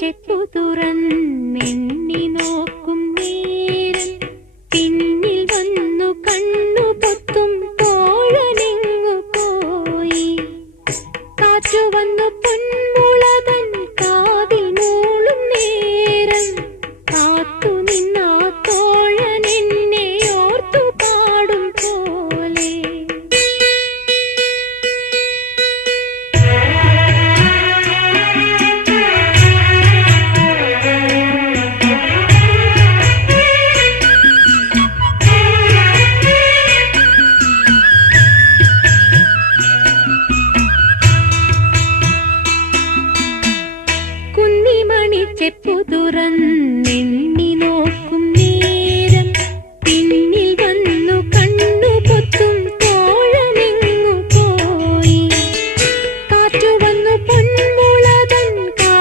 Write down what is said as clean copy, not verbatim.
ചെപ്പു തുറന്നെണ്ണി നോക്കും നേരം പിന്നിൽ വന്നു കണ്ണു പൊത്തും തോഴനെങ്ങു പോയി. കാറ്റു വന്നു പൊന്മുളതൻ കാതിൽ മൂളും നേരം കാത്തു നിന്നാ തോഴൻ എന്നെ ഓർത്തു പാടും പോലെ. ചെപ്പു തുറന്നെണ്ണി നോക്കും